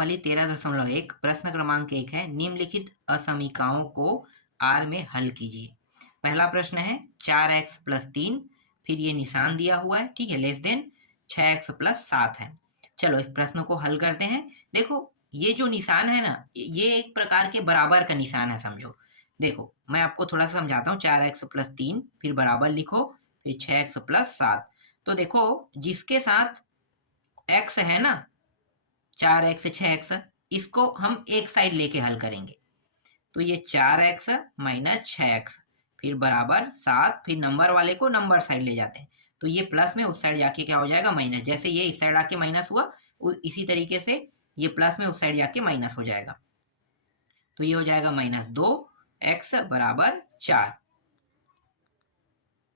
प्रश्नावली 13.1 प्रश्न क्रमांक 1 है, निम्नलिखित असमीकाओं को R में हल कीजिए। पहला प्रश्न है 4x + 3, फिर ये निशान दिया हुआ है, ठीक है, लेस देन 6x + 7 है। चलो इस प्रश्न को हल करते हैं। देखो ये जो निशान है ना, ये एक प्रकार के बराबर का निशान है, समझो। देखो मैं आपको थोड़ा सा समझाता हूँ। 4x + 3 फिर बराबर लिखो, फिर 6x + 7। तो देखो जिसके साथ x है ना, 4x 6x, इसको हम एक साइड लेके हल करेंगे। तो ये 4x - 6x फिर बराबर 7, फिर नंबर वाले को नंबर साइड ले जाते हैं। तो ये प्लस में उस साइड जाके क्या हो जाएगा, माइनस। जैसे ये इस साइड आके माइनस हुआ, इसी तरीके से ये प्लस में उस साइड जाके माइनस हो जाएगा। तो ये हो जाएगा -2x = 4।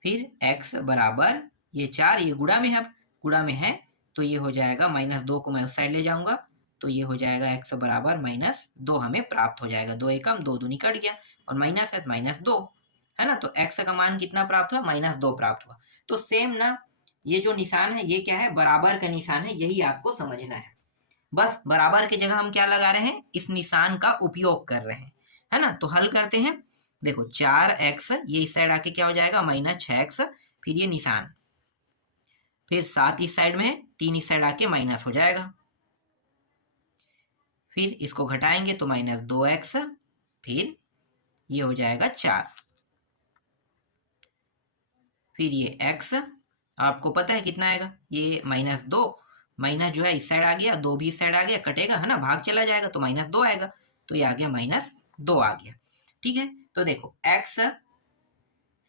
फिर x बराबर ये 4, ये गुणा में है, अब गुणा में है तो ये हो जाएगा -2 को मैं उस साइड ले जाऊंगा, तो ये हो जाएगा x बराबर -2 हमें प्राप्त हो जाएगा। 2 एकम 2 दूनी कट गया और माइनस है -2 है ना। तो x का मान कितना प्राप्त हुआ, -2 प्राप्त हुआ। तो सेम ना, ये जो निशान है ये क्या है, बराबर का निशान है, यही आपको समझना है। बस बराबर की जगह हम क्या लगा रहे हैं, इस निशान का उपयोग कर रहे हैं, है ना। तो हल करते हैं। देखो 4x ये इस साइड आके क्या हो जाएगा, -6x, फिर ये निशान, फिर 7 इस साइड में है, 3 इस साइड आके माइनस हो जाएगा। फिर इसको घटाएंगे तो -2x, फिर ये हो जाएगा 4। फिर ये x आपको पता है कितना आएगा, ये -2 माइनस जो है इस साइड आ गया, 2 भी इस साइड आ गया, कटेगा है ना, भाग चला जाएगा तो -2 आएगा। तो ये आ गया -2 आ गया, ठीक है। तो देखो x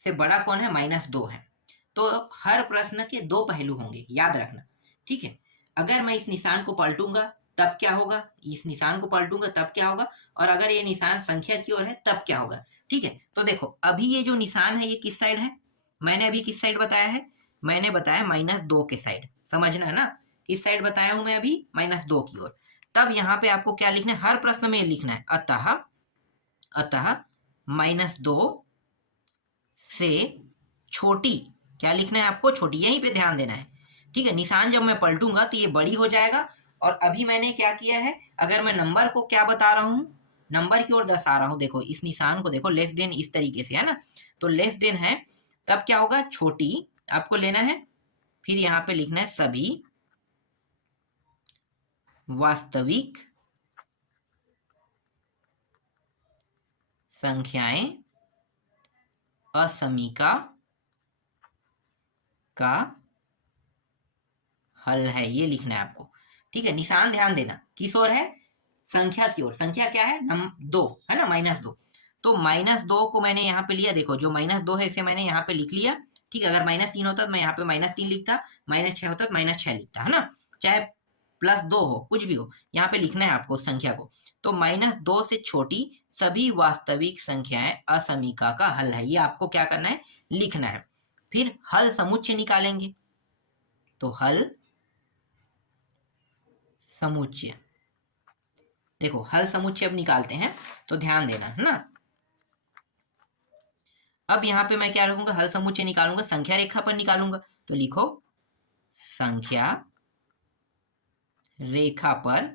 से बड़ा कौन है, -2 है। तो हर प्रश्न के दो पहलू होंगे, याद रखना, ठीक है। अगर मैं इस निशान को पलटूंगा तब क्या होगा, इस निशान को पलटूंगा तब क्या होगा, और अगर ये निशान संख्या की ओर है तब क्या होगा, ठीक है। तो देखो अभी ये जो निशान है ये किस साइड है, मैंने अभी किस साइड बताया है, मैंने बताया -2 के साइड, समझना है ना, किस साइड बताया हूं मैं अभी, -2 की ओर। तब यहाँ पे आपको क्या लिखना है, हर प्रश्न में लिखना है, अतः -2 से छोटी, क्या लिखना है आपको, छोटी, यहीं पे ध्यान देना है, ठीक है। निशान जब मैं पलटूंगा तो ये बड़ी हो जाएगा। और अभी मैंने क्या किया है, अगर मैं नंबर को क्या बता रहा हूं, नंबर की ओर दर्शा रहा हूं, देखो इस निशान को देखो, लेस देन इस तरीके से है ना, तो लेस देन है, तब क्या होगा, छोटी आपको लेना है। फिर यहाँ पे लिखना है सभी वास्तविक संख्याएं असमीका का हल है, ये लिखना है आपको, ठीक है। निशान ध्यान देना किस ओर है, संख्या की ओर। संख्या क्या है, 2 है ना, -2। तो -2 को मैंने यहाँ पे लिया, देखो जो -2 है इसे मैंने यहाँ पे लिख लिया, ठीक है। अगर -3 होता तो मैं यहाँ पे -3 लिखता, -6 होता तो -6 लिखता, है ना, चाहे +2 हो, कुछ भी हो, यहाँ पे लिखना है आपको संख्या को। तो -2 से छोटी सभी वास्तविक संख्याएं असमीका का हल है, ये आपको क्या करना है, लिखना है। फिर हल समुच्चय निकालेंगे, तो हल समुच्चय, देखो हल समुच्चय अब निकालते हैं, तो ध्यान देना है ना। अब यहाँ पे मैं क्या रखूंगा, हल समुच्चय निकालूंगा, संख्या रेखा पर निकालूंगा, तो लिखो संख्या रेखा पर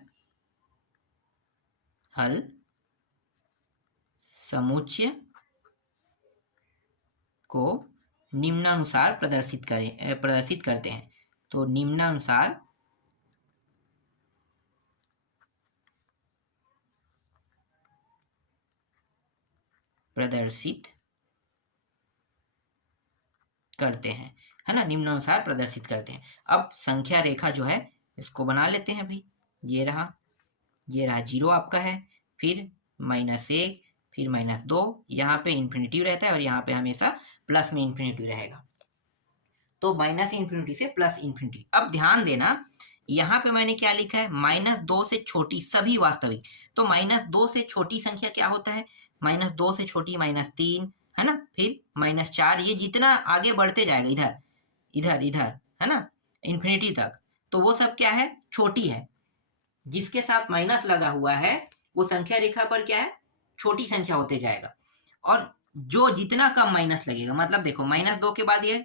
हल समुच्चय को निम्नानुसार प्रदर्शित करते हैं। तो निम्नानुसार प्रदर्शित करते हैं, है ना, निम्नानुसार प्रदर्शित करते हैं। अब संख्या रेखा जो है इसको बना लेते हैं भाई, ये रहा 0 आपका है, फिर -1, फिर -2, यहाँ पे इन्फिनिटी रहता है और यहाँ पे हमेशा प्लस में इन्फिनिटी रहेगा, तो -∞ से +∞। अब ध्यान देना यहाँ पे मैंने क्या लिखा है, -2 से छोटी सभी वास्तविक। तो -2 से छोटी संख्या क्या होता है, -2 से छोटी -3 है ना, फिर -4, ये जितना आगे बढ़ते जाएगा इधर इधर इधर है ना, इन्फिनिटी तक, तो वो सब क्या है, छोटी है। जिसके साथ माइनस लगा हुआ है वो संख्या रेखा पर क्या है, छोटी संख्या होते जाएगा। और जो जितना कम माइनस लगेगा, मतलब देखो -2 के बाद ये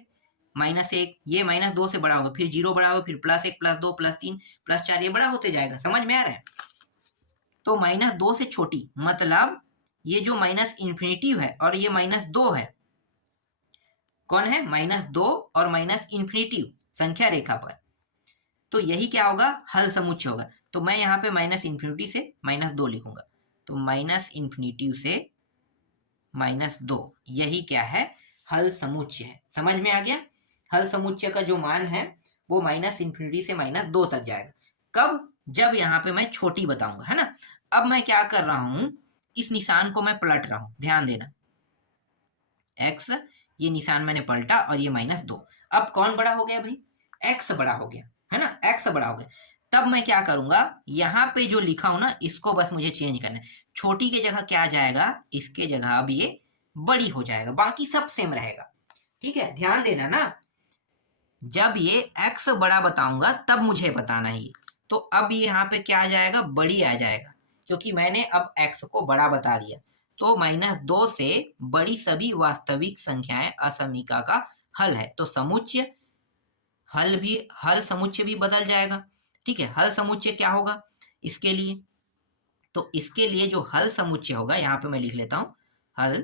-1, ये -2 से बड़ा होगा, फिर 0 बड़ा होगा, फिर +1 +2 +3 +4, ये बड़ा होते जाएगा, समझ में आ रहा है। तो -2 से छोटी, मतलब ये जो माइनस इन्फिनिटी है और ये -2 है, कौन है? -2 और माइनस इन्फिनिटी संख्या रेखा पर। तो यही क्या होगा? हल समुच्चय होगा। तो मैं यहाँ पे माइनस इन्फिनिटी से -2 लिखूंगा, तो माइनस इन्फिनिटी से -2, यही क्या है? हल समुच्चय है। समझ में आ गया? हल समुच्चय का जो मान है वो माइनस इन्फिनिटी से -2 तक जाएगा। कब? जब यहाँ पे मैं छोटी बताऊंगा, है ना। अब मैं क्या कर रहा हूं, इस निशान को मैं पलट रहा हूं, ध्यान देना। x, ये निशान मैंने पलटा और ये -2। अब कौन बड़ा हो गया भाई? x बड़ा हो गया, है ना, x बड़ा हो गया। तब मैं क्या करूंगा, यहाँ पे जो लिखा हूं ना, इसको बस मुझे चेंज करना है। छोटी के जगह क्या जाएगा? इसके जगह अब ये बड़ी हो जाएगा, बाकी सब सेम रहेगा। ठीक है, ध्यान देना ना। जब ये x बड़ा बताऊंगा तब मुझे बताना ही। तो अब ये यहाँ पे क्या आ जाएगा? बड़ी आ जाएगा, क्योंकि मैंने अब x को बड़ा बता दिया। तो -2 से बड़ी सभी वास्तविक संख्याएं असमीका का हल है। तो समुच्चय हल समुच्चय भी बदल जाएगा। ठीक है, हल समुच्चय क्या होगा इसके लिए? तो इसके लिए जो हल समुच्चय होगा, यहाँ पे मैं लिख लेता हूं, हल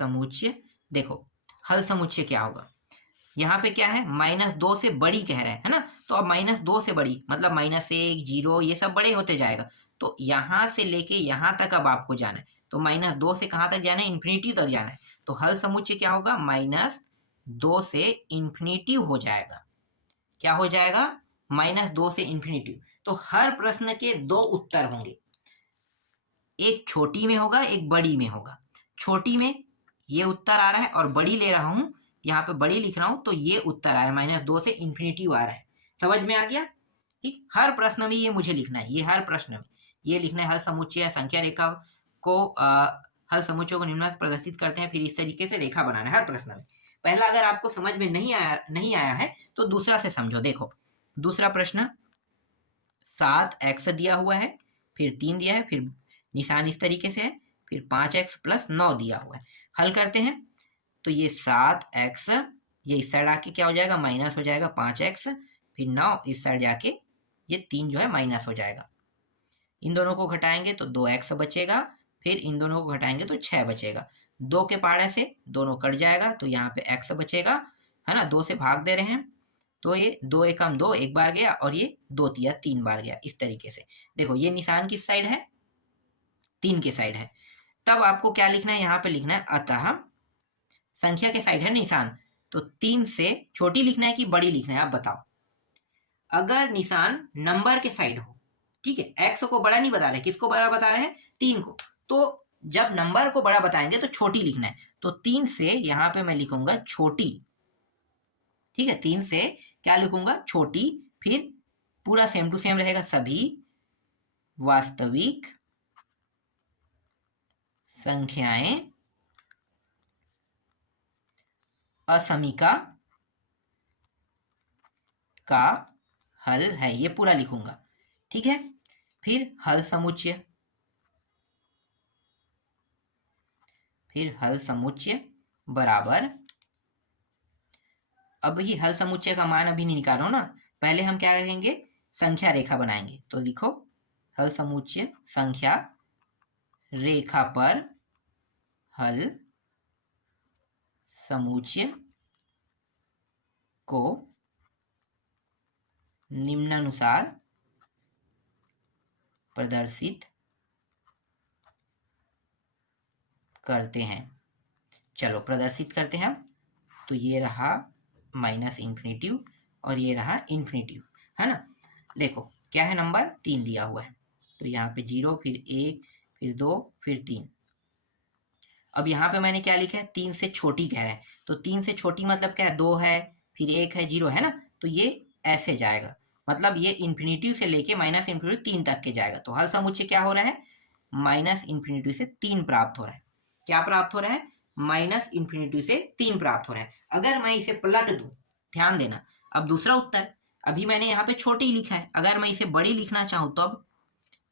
समुच्चय। देखो हल समुच्चय क्या होगा, यहाँ पे क्या है? -2 से बड़ी कह रहे हैं, है ना। तो अब -2 से बड़ी मतलब -1, 0, ये सब बड़े होते जाएगा। तो यहाँ से लेके यहाँ तक अब आपको जाना है। तो -2 से कहाँ तक जाना है? इन्फिनिटी तक जाना है। तो हल समुच्चय क्या होगा? -2 से इन्फिनिटी हो जाएगा। क्या हो जाएगा? -2 से इन्फिनिटी। तो हर प्रश्न के 2 उत्तर होंगे, एक छोटी में होगा, एक बड़ी में होगा। छोटी में ये उत्तर आ रहा है और बड़ी ले रहा हूं, यहाँ पे बड़ी लिख रहा हूं, तो ये उत्तर आ रहा है -2 से इन्फिनिटी आ रहा है। समझ में आ गया? ठीक, हर प्रश्न में ये मुझे लिखना है, ये हर प्रश्न में ये लिखना है। हल समुच्चय संख्या रेखा को हल समुच्चय को निम्न प्रदर्शित करते हैं, फिर इस तरीके से रेखा बनाना है हर प्रश्न में। पहला अगर आपको समझ में नहीं आया है तो दूसरा से समझो। देखो दूसरा प्रश्न, 7x दिया हुआ है, फिर 3 दिया है, फिर निशान इस तरीके से है, फिर 5x + 9 दिया हुआ है। हल करते हैं। तो ये 7x ये इस साइड आके क्या हो जाएगा? माइनस हो जाएगा 5x, फिर 9 इस साइड जाके ये 3 जो है माइनस हो जाएगा। इन दोनों को घटाएंगे तो 2x बचेगा, फिर इन दोनों को घटाएंगे तो 6 बचेगा। 2 के पाड़े से दोनों कट जाएगा, तो यहाँ पे x बचेगा, है ना। 2 से भाग दे रहे हैं, तो ये 2 एकम 2 एक बार गया, और ये 2 तिया 3 बार गया। इस तरीके से देखो, ये निशान किस साइड है? 3 के साइड है। तब आपको क्या लिखना है? यहाँ पे लिखना है अतः संख्या के साइड है निशान, तो 3 से छोटी लिखना है कि बड़ी लिखना है? आप बताओ। अगर निशान नंबर के साइड हो, ठीक है, x को बड़ा नहीं बता रहे, किसको बड़ा बता रहे हैं? 3 को। तो जब नंबर को बड़ा बताएंगे तो छोटी लिखना है। तो 3 से यहाँ पे मैं लिखूंगा छोटी। ठीक है, 3 से क्या लिखूंगा? छोटी। फिर पूरा सेम टू सेम रहेगा, सभी वास्तविक संख्याएं असमीका का हल है, ये पूरा लिखूंगा। ठीक है, फिर हल समुच्चय, फिर हल समुच्चय बराबर, अब ये हल समुच्चय का मान अभी नहीं निकालो ना, पहले हम क्या करेंगे? संख्या रेखा बनाएंगे। तो लिखो हल समुच्चय संख्या रेखा पर हल समुच्चय को निम्नानुसार प्रदर्शित करते हैं। चलो प्रदर्शित करते हैं। तो ये रहा -इन्फिनिटी और ये रहा इन्फिनिटी, है ना। देखो क्या है? नंबर 3 दिया हुआ है, तो यहाँ पे 0, फिर 1, फिर 2, फिर 3। अब यहाँ पे मैंने क्या लिखा है? 3 से छोटी कह रहे हैं, तो 3 से छोटी मतलब क्या है? 2 है, फिर 1 है, 0 है ना। तो ये ऐसे जाएगा, मतलब ये इन्फिनिटी से लेके -इन्फिनिटी 3 तक के जाएगा। तो हल समुच्चय क्या हो रहा है? -इन्फिनिटी से 3 प्राप्त हो रहा है। क्या प्राप्त हो रहा है? -इन्फिनिटी से 3 प्राप्त हो रहा है। अगर मैं इसे पलट दूं, ध्यान देना, अब दूसरा उत्तर, अभी मैंने यहाँ पे छोटी लिखा है, अगर मैं इसे बड़ी लिखना चाहूँ तो अब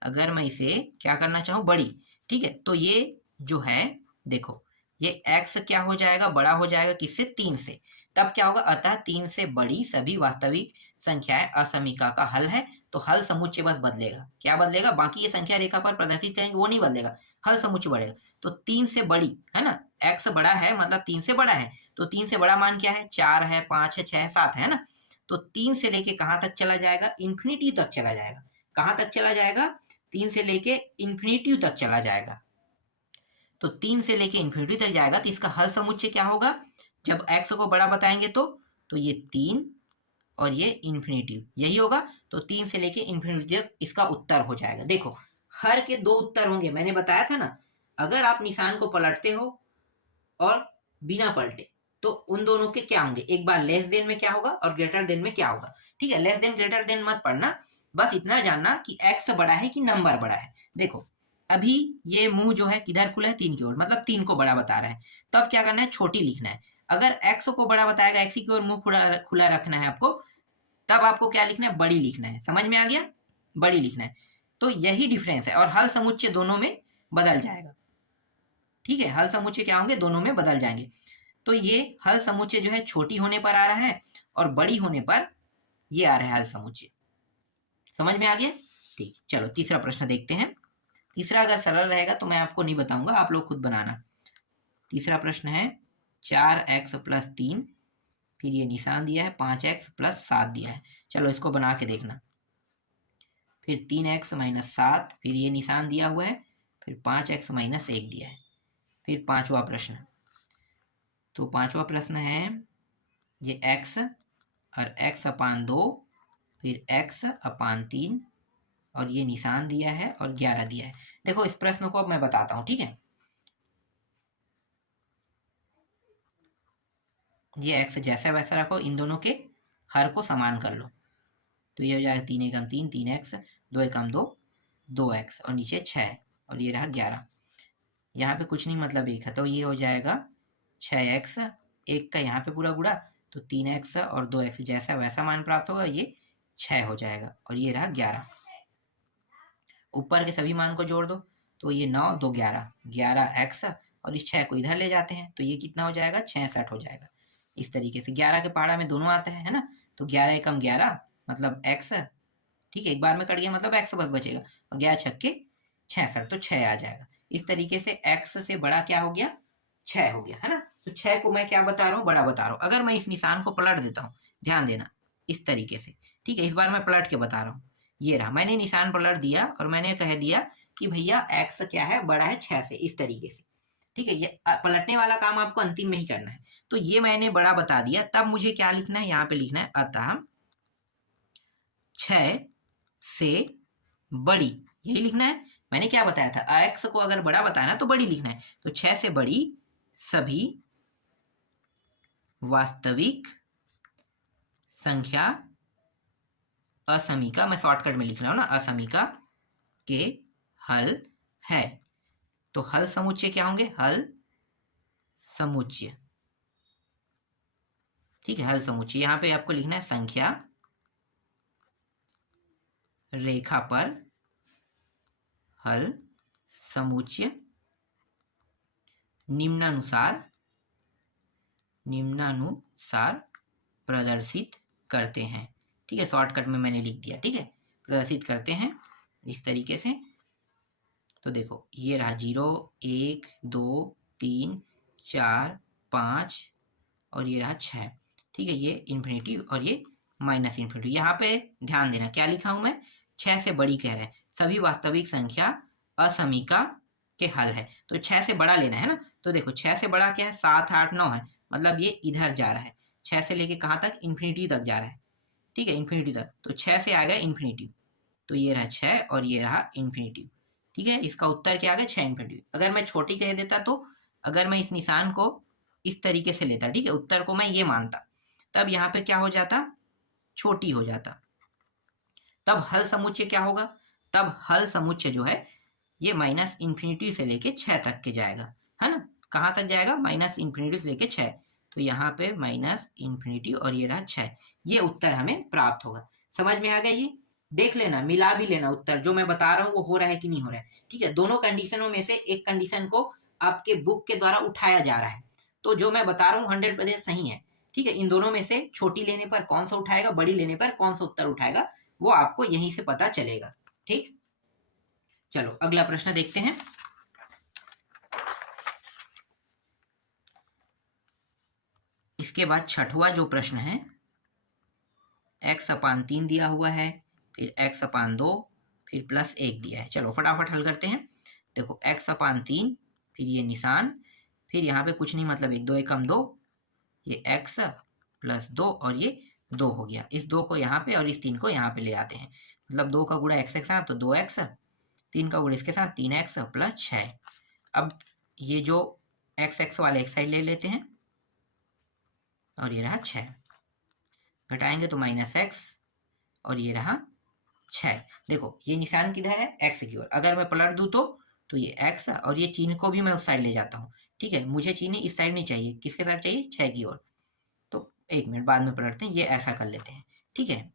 अगर मैं इसे क्या करना चाहूँ? बड़ी। ठीक है, तो ये जो है देखो, ये x क्या हो जाएगा? बड़ा हो जाएगा किससे? 3 से। तब क्या होगा? अतः 3 से बड़ी सभी वास्तविक संख्याएं असमीका का हल है। तो हल समुच्चय बस बदलेगा। क्या बदलेगा? बाकी ये संख्या रेखा पर प्रदर्शित करेंगे वो नहीं बदलेगा, हल समुच्चय बढ़ेगा। तो 3 से बड़ी है ना, x बड़ा है मतलब 3 से बड़ा है, तो 3 से बड़ा मान क्या है? 4 है, 5 है, 6 है, 7 है ना। तो 3 से लेके कहाँ तक चला जाएगा? इन्फिनिटी तक चला जाएगा। कहाँ तक चला जाएगा? 3 से लेके इन्फिनिटी तक चला जाएगा। तो 3 से लेके इन्फिनिटी तक जाएगा तो इसका हल समुच्चय क्या होगा? जब x को बड़ा बताएंगे तो ये 3 और ये इन्फिनिटी यही होगा। तो 3 से लेके इन्फिनिटी तक इसका उत्तर हो जाएगा। देखो हर के 2 उत्तर होंगे, मैंने बताया था ना। अगर आप निशान को पलटते हो और बिना पलटे तो उन दोनों के क्या होंगे? एक बार लेस देन में क्या होगा और ग्रेटर देन में क्या होगा। ठीक है, लेस देन ग्रेटर देन मत पढ़ना, बस इतना जानना कि x बड़ा है कि नंबर बड़ा है। देखो अभी ये मुंह जो है किधर खुला है? 3 की ओर, मतलब 3 को बड़ा बता रहा है। तब क्या करना है? छोटी लिखना है। अगर x को बड़ा बताएगा, x की ओर मुंह खुला रखना है आपको, तब आपको क्या लिखना है? बड़ी लिखना है। समझ में आ गया? बड़ी लिखना है। तो यही डिफरेंस है और हल समुच्चय दोनों में बदल जाएगा। ठीक है, हल समुच्चय क्या होंगे? दोनों में बदल जाएंगे। तो ये हल समुच्चय जो है छोटी होने पर आ रहा है और बड़ी होने पर ये आ रहा है हल समुच्चय। समझ में आ गया? ठीक, चलो तीसरा प्रश्न देखते हैं। तीसरा अगर सरल रहेगा तो मैं आपको नहीं बताऊंगा, आप लोग खुद बनाना। तीसरा प्रश्न है 4x + 3, फिर ये निशान दिया है 5x + 7 दिया है। चलो इसको बना के देखना। फिर 3x - 7, फिर ये निशान दिया हुआ है, फिर 5x - 1 दिया है। फिर पांचवा प्रश्न, तो पांचवा प्रश्न है ये x और x/2, फिर x/3 और ये निशान दिया है और 11 दिया है। देखो इस प्रश्न को अब मैं बताता हूं, ठीक है। ये x जैसा वैसा रखो, इन दोनों के हर को समान कर लो। तो ये हो जाएगा 3 एकम 3, 3x, 2 एकम 2, 2x और नीचे 6 और ये रहा 11। यहाँ पे कुछ नहीं मतलब 1 है, तो ये हो जाएगा 6x, 1 का यहाँ पे पूरा गुणा, तो 3x और 2x जैसा वैसा मान प्राप्त होगा, ये 6 हो जाएगा और ये रहा 11। ऊपर के सभी मान को जोड़ दो, तो ये 9, 2, 11, 11x और इस 6 को इधर ले जाते हैं तो ये कितना हो जाएगा? 66 हो जाएगा। इस तरीके से 11 के पहाड़ा में दोनों आता है ना, तो 11 एकम 11 मतलब x, ठीक है, एक बार में कट गया मतलब x बस बचेगा, और 11 छक्के 66, तो 6 आ जाएगा। इस तरीके से x से बड़ा क्या हो गया? 6 हो गया, है ना। तो 6 को मैं क्या बता रहा हूँ? बड़ा बता रहा हूँ। अगर मैं इस निशान को पलट देता हूँ, ध्यान देना, इस तरीके से, ठीक है, इस बार मैं पलट के बता रहा हूँ। ये रहा, मैंने निशान पलट दिया और मैंने कह दिया कि भैया x क्या है? बड़ा है 6 से, इस तरीके से। ठीक है, ये पलटने वाला काम आपको अंतिम में ही करना है। तो ये मैंने बड़ा बता दिया, तब मुझे क्या लिखना है? यहाँ पे लिखना है अतः 6 से बड़ी, यही लिखना है। मैंने क्या बताया था? x को अगर बड़ा बताना तो बड़ी लिखना है। तो 6 से बड़ी सभी वास्तविक संख्या असमीका, मैं शॉर्टकट में लिख रहा हूं ना, असमीका के हल है। तो हल समुच्चय क्या होंगे? हल समुच्चय, ठीक है, हल समुच्चय यहां पे आपको लिखना है संख्या रेखा पर हल समुच्चय निम्नानुसार प्रदर्शित करते हैं। ठीक है, शॉर्टकट में मैंने लिख दिया, ठीक है, प्रदर्शित करते हैं इस तरीके से। तो देखो ये रहा 0, 1, 2, 3, 4, 5 और ये रहा 6। ठीक है, ये इन्फिनिटी और ये माइनस इन्फिनिटी। यहाँ पे ध्यान देना क्या लिखा हूं मैं? 6 से बड़ी कह रहे हैं, सभी वास्तविक संख्या असमीका के हल है। तो 6 से बड़ा लेना है ना। तो देखो 6 से बड़ा क्या है? 7, 8, 9 है, मतलब ये इधर जा रहा है। 6 से लेके कहाँ तक? इन्फिनिटी तक जा रहा है। ठीक है, इन्फिनिटी तक। तो 6 से आ गया इन्फिनिटी, तो ये रहा 6 और ये रहा इन्फिनिटी। ठीक है, इसका उत्तर क्या आ गया? 6 इन्फिनिटी। अगर मैं छोटी कह देता तो, अगर मैं इस निशान को इस तरीके से लेता, ठीक है, उत्तर को मैं ये मानता, तब यहाँ पे क्या हो जाता? छोटी हो जाता। तब हल समुच्चय क्या होगा? तब हल समुच्चय जो है ये माइनस इन्फिनिटी से लेके 6 तक के जाएगा, है ना। कहाँ तक जाएगा? माइनस इन्फिनिटी से लेके 6। तो यहाँ पे माइनस इन्फिनिटी और ये रहा 6, ये उत्तर हमें प्राप्त होगा। समझ में आ गया? ये देख लेना, मिला भी लेना उत्तर, जो मैं बता रहा हूँ वो हो रहा है कि नहीं हो रहा है। ठीक है, दोनों कंडीशनों में से एक कंडीशन को आपके बुक के द्वारा उठाया जा रहा है, तो जो मैं बता रहा हूँ 100% सही है। ठीक है, इन दोनों में से छोटी लेने पर कौन सा उठाएगा, बड़ी लेने पर कौन सा उत्तर उठाएगा, वो आपको यहीं से पता चलेगा। ठीक, चलो अगला प्रश्न देखते हैं। इसके बाद छठवां जो प्रश्न है, x/3 दिया हुआ है, फिर x/2, फिर +1 दिया है। चलो फटाफट हल करते हैं। देखो x/3, फिर ये निशान, फिर यहाँ पे कुछ नहीं मतलब 1 2 1 कम 2, ये x + 2 और ये 2 हो गया। इस 2 को यहाँ पे और इस 3 को यहाँ पे ले आते हैं, मतलब 2 का गुणा x के साथ तो 2x, 3 का गुणा इसके साथ 3x + 6। अब ये जो x वाले एक साइड ले लेते हैं और ये रहा 6, घटाएंगे तो -x और ये रहा 6। देखो ये निशान किधर है, x की ओर। अगर मैं पलट दूँ तो ये x और ये चिन्ह को भी मैं उस साइड ले जाता हूँ। ठीक है, मुझे चिन्ह इस साइड नहीं चाहिए, किसके साइड चाहिए, 6 की ओर। तो 1 मिनट बाद में पलटते हैं, ये ऐसा कर लेते हैं। ठीक है,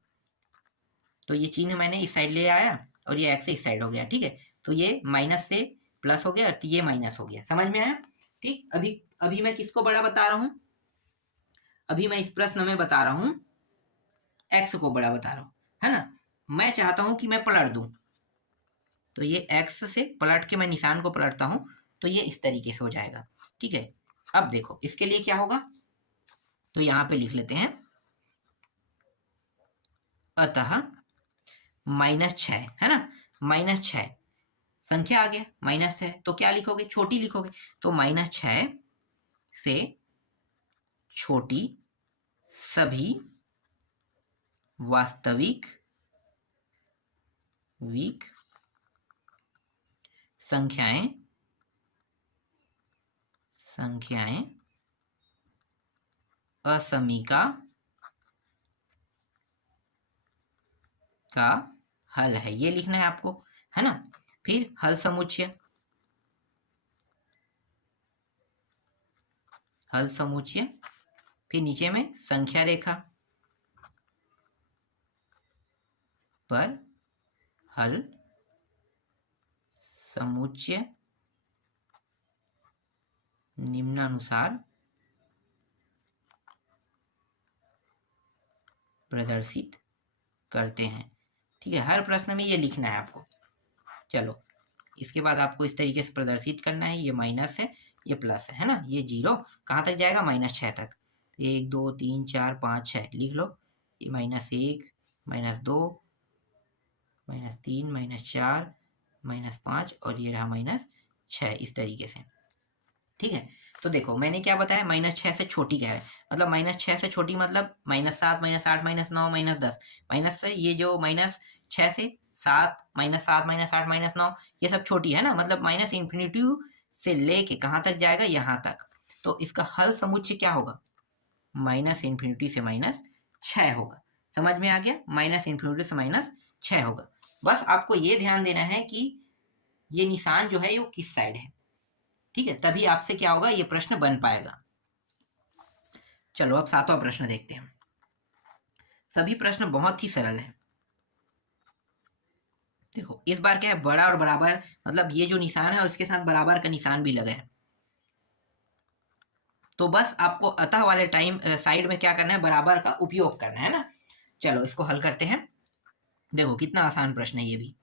तो ये चिन्ह मैंने इस साइड ले आया और ये x से इस साइड हो गया। ठीक है, तो ये माइनस से प्लस हो गया, तो ये माइनस हो गया। समझ में आया? ठीक, अभी मैं किसको बड़ा बता रहा हूँ, अभी मैं इस प्रश्न में बता रहा हूँ x को बड़ा बता रहा हूँ, है ना। मैं चाहता हूँ कि मैं पलट दूं, तो ये x से पलट के मैं निशान को पलटता हूँ तो ये इस तरीके से हो जाएगा। ठीक है, अब देखो इसके लिए क्या होगा, तो यहाँ पे लिख लेते हैं, अतः -6, है ना, -6 संख्या आ गया, -6 तो क्या लिखोगे, छोटी लिखोगे, तो -6 से छोटी सभी वास्तविक संख्याएं असमीका का हल है, ये लिखना है आपको, है ना। फिर हल समुच्चय, फिर नीचे में संख्या रेखा पर हल समुच्चय निम्नानुसार प्रदर्शित करते हैं। ठीक है, हर प्रश्न में ये लिखना है आपको। चलो इसके बाद आपको इस तरीके से प्रदर्शित करना है, ये माइनस है, ये प्लस है ना, ये 0 कहाँ तक जाएगा, -6 तक। 1 2 3 4 5 6 लिख लो, ये -1 -2 -3 -4 -5 और ये रहा -6, इस तरीके से। ठीक है, तो देखो मैंने क्या बताया, -6 से छोटी कह रहा है, मतलब -6 से छोटी मतलब -7 -8 -9 -10, माइनस से ये जो -6 से 7 -7 -8 -9 ये सब छोटी है ना, मतलब -इन्फिनिटी से लेके कहाँ तक जाएगा, यहाँ तक। तो इसका हल समुच्चय क्या होगा, -इन्फिनिटी से -6 होगा। समझ में आ गया, -इन्फिनिटी से -6 होगा। बस आपको ये ध्यान देना है कि ये निशान जो है वो किस साइड है। ठीक है, तभी आपसे क्या होगा, ये प्रश्न बन पाएगा। चलो अब 7वां प्रश्न देखते हैं। सभी प्रश्न बहुत ही सरल है। देखो इस बार क्या है, बड़ा और बराबर, मतलब ये जो निशान है और इसके साथ बराबर का निशान भी लगा है। तो बस आपको अतः वाले टाइम साइड में क्या करना है, बराबर का उपयोग करना है ना। चलो इसको हल करते हैं। देखो कितना आसान प्रश्न है ये भी,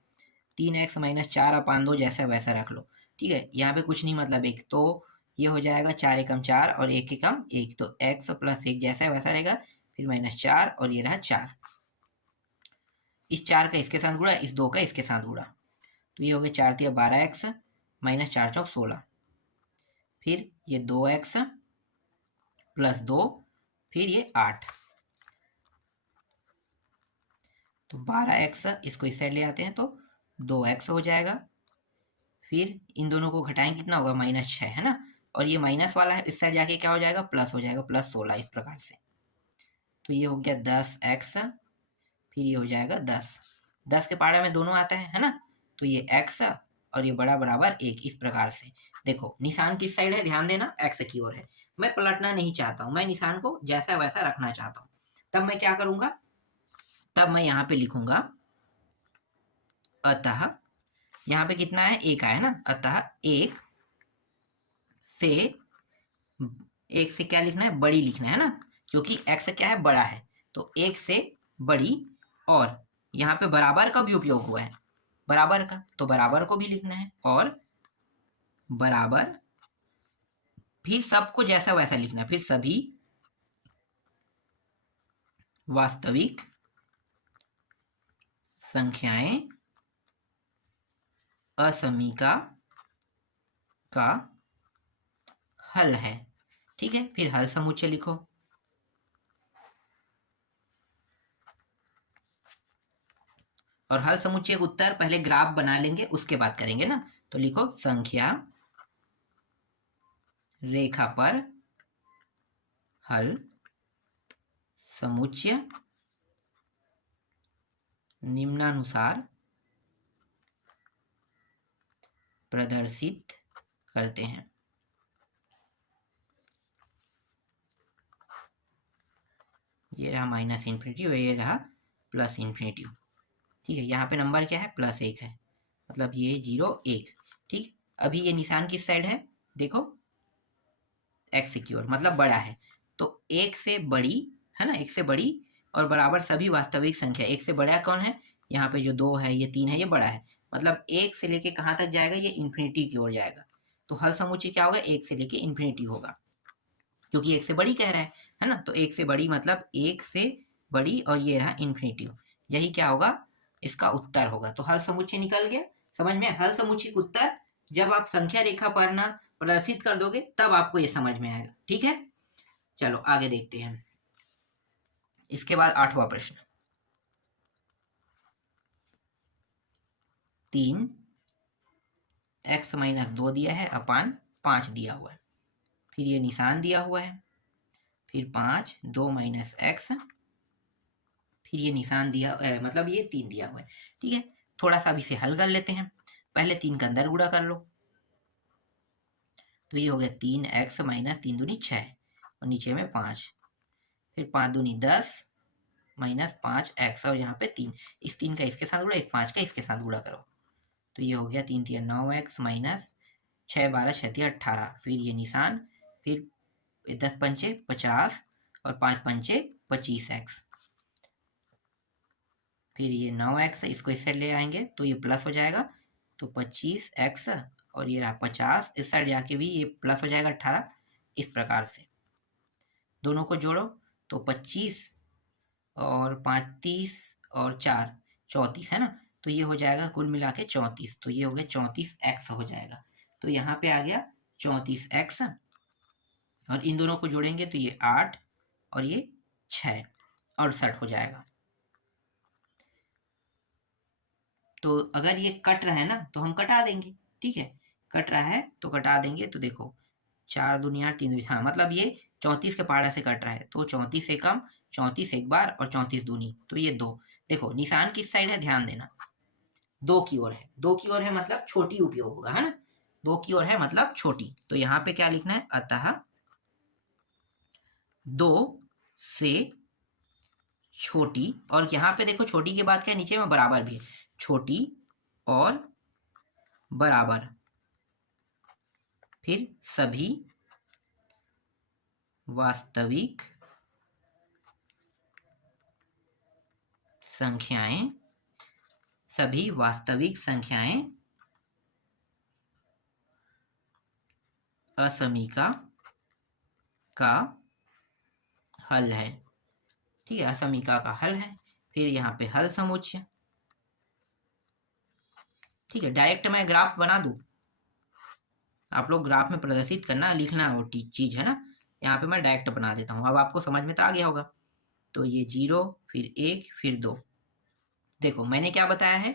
3x - 4/2 जैसा वैसा रख लो। ठीक है, यहाँ पे कुछ नहीं मतलब 1, तो ये हो जाएगा 4 एकम 4 और 1 एकम 1, तो x + 1 जैसा है वैसा रहेगा, फिर -4 और ये रहा 4, इस 4 का इसके साथ गुणा, इस 2 का इसके साथ गुणा, तो ये हो गया 4 × 12x -4 × 4 16, फिर ये 2x + 2, फिर ये 8, तो 12x इसको इस साइड ले आते हैं तो 2x हो जाएगा, फिर इन दोनों को घटाएं कितना होगा, -6, है ना, और ये माइनस वाला है इस साइड जाके क्या हो जाएगा, प्लस हो जाएगा, +16 इस प्रकार से। तो ये हो गया 10x, फिर ये हो जाएगा 10 के पारा में दोनों आता है ना, तो ये x और ये बड़ा बराबर 1, इस प्रकार से। देखो निशान किस साइड है, ध्यान देना, x की ओर है। मैं पलटना नहीं चाहता हूँ, मैं निशान को जैसा वैसा रखना चाहता हूँ। तब मैं क्या करूंगा, तब मैं यहाँ पे लिखूंगा अतः, यहाँ पे कितना है, 1 आया ना, अतः 1 से क्या लिखना है, बड़ी लिखना है ना, क्योंकि x क्या है, बड़ा है, तो 1 से बड़ी और यहाँ पे बराबर का भी उपयोग हुआ है, बराबर का, तो बराबर को भी लिखना है, और बराबर, फिर सबको जैसा वैसा लिखना है, फिर सभी वास्तविक संख्याएं असमीका का हल है। ठीक है, फिर हल समुच्चय लिखो। और हल समुच्चय का उत्तर पहले ग्राफ बना लेंगे, उसके बाद करेंगे ना। तो लिखो संख्या रेखा पर हल समुच्चय निम्नानुसार प्रदर्शित करते हैं। ये रहा माइनस इन्फिनिटी और ये रहा प्लस इन्फिनिटी। ठीक है, यहाँ पे नंबर क्या है, +1 है, मतलब ये 0 1। ठीक, अभी ये निशान किस साइड है, देखो x की ओर, मतलब बड़ा है, तो एक से बड़ी है ना, एक से बड़ी और बराबर सभी वास्तविक संख्या। एक से बड़ा कौन है, यहाँ पे जो 2 है, ये 3 है, ये बड़ा है, मतलब एक से लेके कहाँ तक जाएगा, ये इन्फिनिटी की ओर जाएगा। तो हल समुच्चय क्या होगा, एक से लेके इन्फिनिटी होगा, क्योंकि एक से बड़ी कह रहा है ना। तो एक से बड़ी मतलब एक से बड़ी, और ये रहा इन्फिनिटी, यही क्या होगा, इसका उत्तर होगा। तो हल समुच्चय निकल गया, समझ में। हल समुच्चय का उत्तर जब आप संख्या रेखा पर ना प्रदर्शित कर दोगे तब आपको ये समझ में आएगा। ठीक है, चलो आगे देखते हैं। इसके बाद 8वां प्रश्न, 3x-2 दिया है अपान 5 दिया हुआ है, फिर ये निशान दिया हुआ है, फिर 5 2 - x, फिर ये निशान दिया मतलब ये 3 दिया हुआ है। ठीक है, थोड़ा सा अब इसे हल कर लेते हैं। पहले 3 का अंदर गुणा कर लो, तो ये हो गया 3x - 3 दूनी 6 और नीचे में 5, फिर 5 दूनी 10 -5x और यहाँ पे 3, इस 3 का इसके साथ गुणा, इस 5 का इसके साथ गुणा करो, तो ये हो गया 3 3 9x - 6 12 6 3 18, फिर ये निशान, फिर 10 पंचे 50 और 5 पंचे 25x, फिर ये 9x, इसको इस साइड ले आएंगे तो ये प्लस हो जाएगा, तो 25x और ये रहा 50, इस साइड जाके भी ये प्लस हो जाएगा 18। इस प्रकार से दोनों को जोड़ो तो 25 और 5 30 और 4 34 है ना, तो ये हो जाएगा कुल मिला के 34, तो ये हो गया 34x हो जाएगा। तो यहाँ पे आ गया 34x, और इन दोनों को जोड़ेंगे तो ये 8 और ये 6 68 हो जाएगा। तो अगर ये कट रहा है ना तो हम कटा देंगे। ठीक है, कट रहा है तो कटा देंगे, तो देखो 4 दूनी 8 3 दूनी, हाँ मतलब ये 34 के पहाड़ा से कट रहा है, तो 34 से कम, 34 एक बार और 34 दूनी, तो ये 2। देखो निशान किस साइड है, ध्यान देना, 2 की ओर है, 2 की ओर है मतलब छोटी उपयोग होगा, है ना, 2 की ओर है मतलब छोटी। तो यहाँ पे क्या लिखना है, अतः 2 से छोटी, और यहाँ पे देखो छोटी के बाद क्या है, नीचे में बराबर भी है, छोटी और बराबर, फिर सभी वास्तविक संख्याएं, सभी वास्तविक संख्याएं असमीका का हल है। ठीक है, असमीका का हल है, फिर यहाँ पे हल समुच्चय। ठीक है, डायरेक्ट मैं ग्राफ बना दूं, आप लोग ग्राफ में प्रदर्शित करना, लिखना वो चीज है ना, यहाँ पे मैं डायरेक्ट बना देता हूँ, अब आपको समझ में तो आ गया होगा। तो ये 0 फिर 1 फिर 2, देखो मैंने क्या बताया है,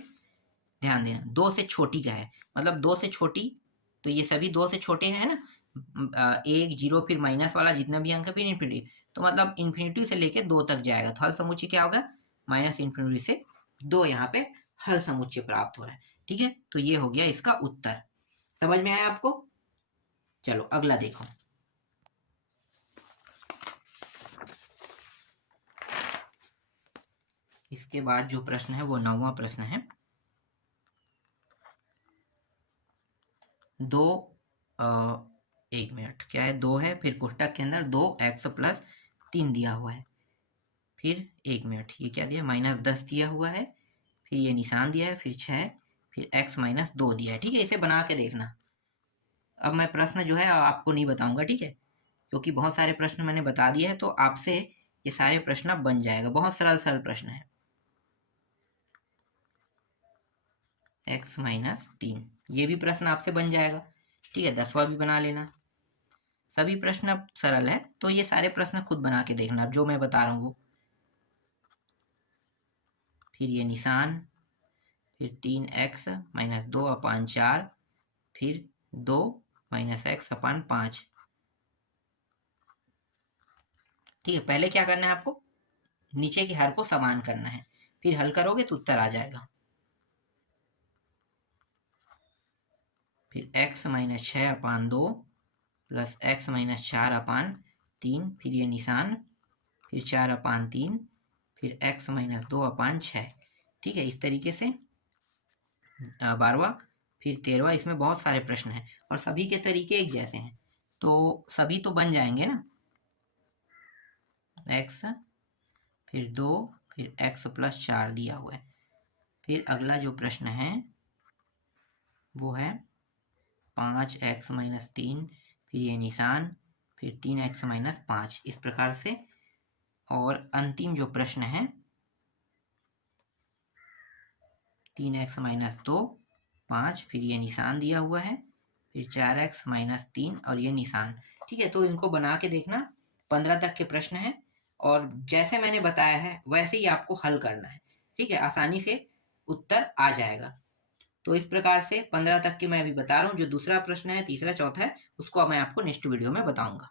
ध्यान देना, 2 से छोटी का है, मतलब 2 से छोटी, तो ये सभी 2 से छोटे हैं ना, 1 0 फिर माइनस वाला जितना भी अंक है, फिर इन्फिनिटी, तो मतलब इन्फिनिटी से लेके 2 तक जाएगा, तो हल समुच्चय क्या होगा, माइनस इन्फिनिटी से 2, यहाँ पे हल समुच्चय प्राप्त हो रहा है। ठीक है, तो ये हो गया इसका उत्तर। समझ में आया आपको? चलो अगला देखो, इसके बाद जो प्रश्न है वो 9वां प्रश्न है। 2 एक मिनट, क्या है, 2 है, फिर कोष्टक के अंदर 2x + 3 दिया हुआ है, फिर एक मिनट, ये क्या दिया, -10 दिया हुआ है, फिर ये निशान दिया है, फिर 6, फिर x माइनस 2 दिया है। ठीक है, इसे बना के देखना। अब मैं प्रश्न जो है आपको नहीं बताऊंगा, ठीक है, क्योंकि बहुत सारे प्रश्न मैंने बता दिए हैं, तो आपसे ये सारे प्रश्न अब बन जाएगा। बहुत सरल सरल प्रश्न है। x माइनस 3, ये भी प्रश्न आपसे बन जाएगा। ठीक है, 10वां भी बना लेना। सभी प्रश्न अब सरल है, तो ये सारे प्रश्न खुद बना के देखना जो मैं बता रहा हूँ वो। फिर ये निशान, फिर 3x माइनस 2 अपान 4, फिर 2 माइनस x अपान 5। ठीक है, पहले क्या करना है आपको, नीचे के हर को समान करना है, फिर हल करोगे तो उत्तर आ जाएगा। फिर x माइनस 6 अपान 2 प्लस x माइनस 4 अपान 3, फिर ये निशान, फिर 4 अपान 3, फिर x माइनस 2 अपान 6। ठीक है, इस तरीके से 12वां, फिर 13वां। इसमें बहुत सारे प्रश्न हैं और सभी के तरीके एक जैसे हैं, तो सभी तो बन जाएंगे ना। x, फिर 2, फिर x प्लस 4 दिया हुआ है। फिर अगला जो प्रश्न है वो है 5x माइनस 3, फिर ये निशान, फिर 3x माइनस 5, इस प्रकार से। और अंतिम जो प्रश्न है 3x माइनस 2, 5, फिर ये निशान दिया हुआ है, फिर 4x माइनस 3 और ये निशान। ठीक है, तो इनको बना के देखना। 15 तक के प्रश्न है और जैसे मैंने बताया है वैसे ही आपको हल करना है। ठीक है, आसानी से उत्तर आ जाएगा। तो इस प्रकार से 15 तक के मैं अभी बता रहा हूँ। जो दूसरा प्रश्न है, तीसरा, चौथा है, उसको मैं आपको नेक्स्ट वीडियो में बताऊंगा।